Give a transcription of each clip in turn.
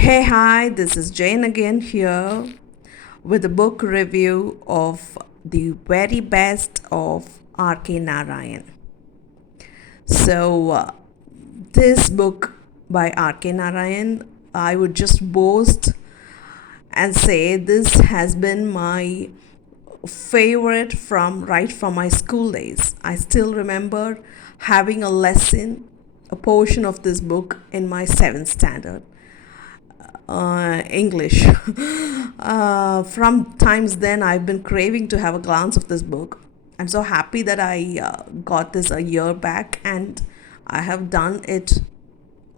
Hey, hi, this is Jane again here with a book review of the very best of R.K. Narayan. So, this book by R.K. Narayan, I would just boast and say this has been my favorite from right from my school days. I still remember having a lesson, a portion of this book in my 7th standard. English. From times then, I've been craving to have a glance of this book. I'm so happy that I got this a year back and I have done it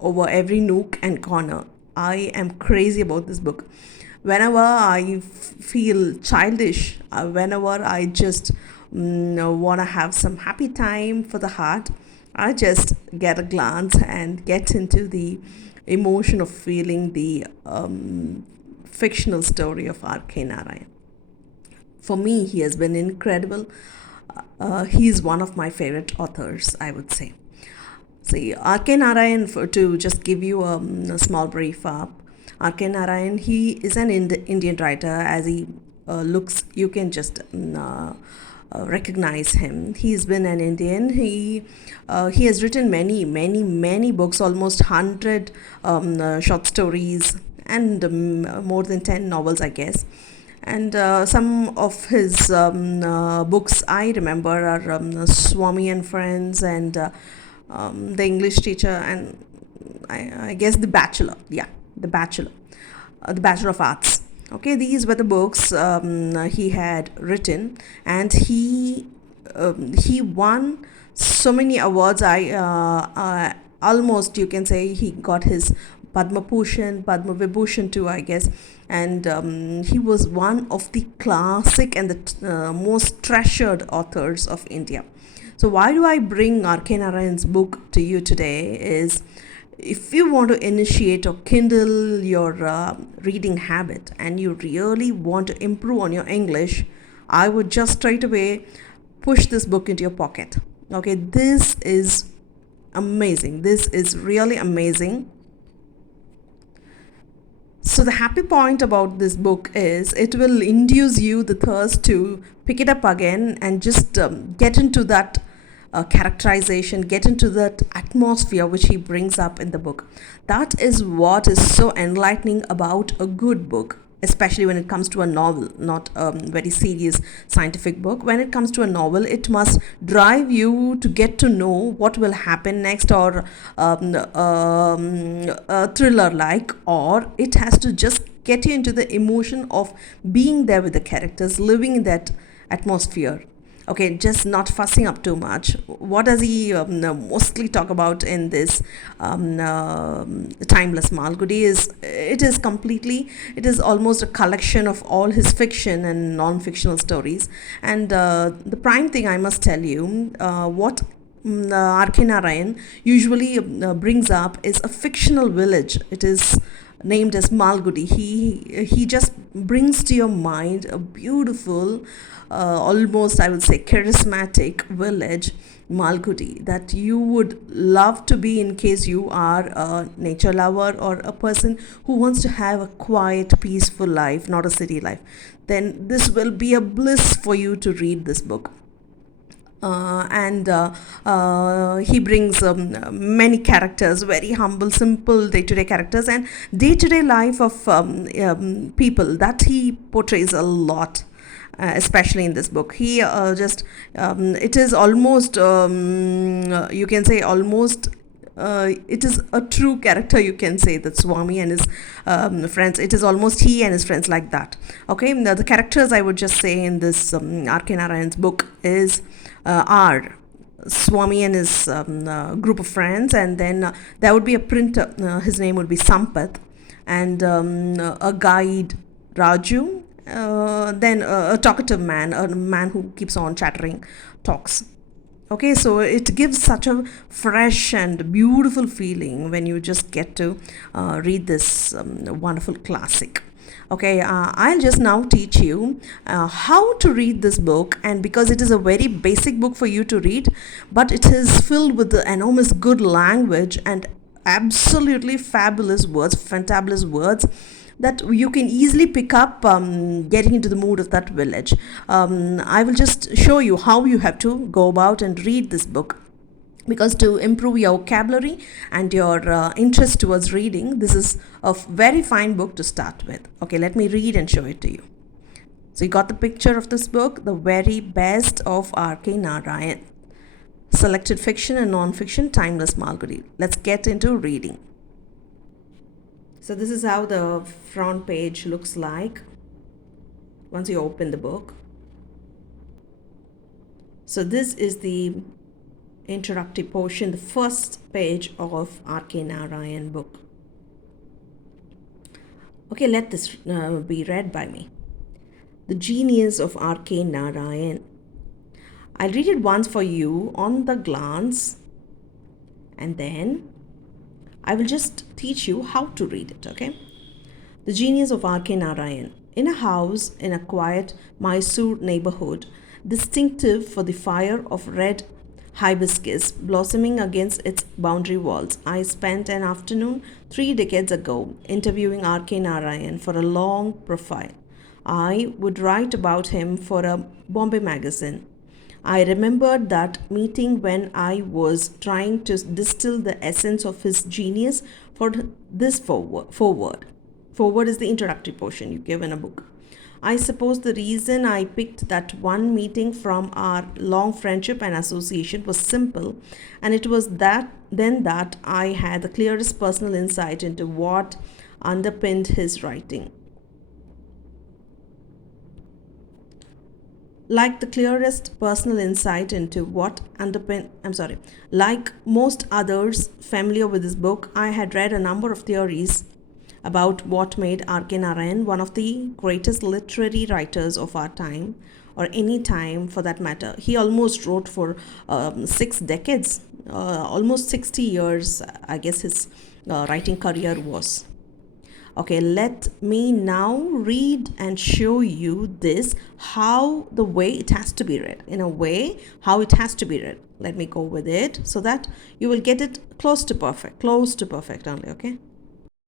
over every nook and corner. I am crazy about this book. Whenever I feel childish, whenever I just want to have some happy time for the heart, I just get a glance and get into the emotion of feeling the fictional story of R.K. Narayan. For me, he has been incredible. He is one of my favorite authors, I would say. See, R.K. Narayan, to just give you a small brief up, R.K. Narayan, he is an Indian writer. As he looks, you can just recognize him. He's been an Indian. He has written many books, almost 100 short stories, and more than 10 novels, I guess. And some of his books I remember are Swami and Friends and The English Teacher and I guess The Bachelor. Yeah, The Bachelor. The Bachelor of Arts. Okay, these were the books he had written, and he won so many awards. Almost you can say he got his Padma Bhushan, Padma Vibhushan too, I guess, and he was one of the classic and the most treasured authors of India. So why do I bring R.K. Narayan's book to you today is if you want to initiate or kindle your reading habit and you really want to improve on your English, I would just straight away push this book into your pocket. Okay, this is amazing. This is really amazing. So, the happy point about this book is it will induce you the thirst to pick it up again and just get into that characterization, get into that atmosphere which he brings up in the book. That is what is so enlightening about a good book, especially when it comes to a novel, not a very serious scientific book. When it comes to a novel, it must drive you to get to know what will happen next, or a thriller like, or it has to just get you into the emotion of being there with the characters, living in that atmosphere. Okay, just not fussing up too much. What does he mostly talk about in this timeless Malgudi is it is almost a collection of all his fiction and non-fictional stories. And the prime thing I must tell you, what R.K. Narayan usually brings up is a fictional village. It is named as Malgudi. He just brings to your mind a beautiful, almost I would say charismatic village, Malgudi, that you would love to be in case you are a nature lover or a person who wants to have a quiet, peaceful life, not a city life. Then this will be a bliss for you to read this book. And he brings many characters, very humble, simple day-to-day characters and day-to-day life of people that he portrays a lot. Especially in this book, he just it is almost you can say almost it is a true character, you can say, that Swami and his friends. It is almost he and his friends like that. Okay, now the characters I would just say in this R.K. Narayan's book is are Swami and his group of friends, and then there would be a printer. His name would be Sampath, and a guide, Raju. Then a talkative man, a man who keeps on chattering, talks. Okay, so it gives such a fresh and beautiful feeling when you just get to read this wonderful classic. Okay, I'll just now teach you how to read this book, and because it is a very basic book for you to read, but it is filled with the enormous good language and absolutely fabulous words, fantabulous words that you can easily pick up, getting into the mood of that village. I will just show you how you have to go about and read this book, because to improve your vocabulary and your interest towards reading, this is a very fine book to start with. Okay, let me read and show it to you. So you got the picture of this book, The Very Best of R.K. Narayan. Selected fiction and non-fiction, timeless Malgudi. Let's get into reading. So this is how the front page looks like once you open the book. So this is the introductory portion, the first page of R.K. Narayan book. Okay, let this be read by me. The Genius of R.K. Narayan. I'll read it once for you on the glance, and then I will just teach you how to read it, okay? The Genius of R.K. Narayan. In a house in a quiet Mysore neighborhood, distinctive for the fire of red hibiscus blossoming against its boundary walls, I spent an afternoon 3 decades ago interviewing R.K. Narayan for a long profile. I would write about him for a Bombay magazine. I remembered that meeting when I was trying to distill the essence of his genius for this forward. Forward is the introductory portion you give in a book. I suppose the reason I picked that one meeting from our long friendship and association was simple, and it was that I had the clearest personal insight into what underpinned his writing. Like the clearest personal insight into what like most others familiar with this book, I had read a number of theories about what made R.K. Narayan one of the greatest literary writers of our time, or any time for that matter. He almost wrote for 6 decades, almost 60 years, I guess his writing career was. Okay, let me now read and show you this, how the way it has to be read. In a way, how it has to be read. Let me go with it so that you will get it close to perfect only, okay?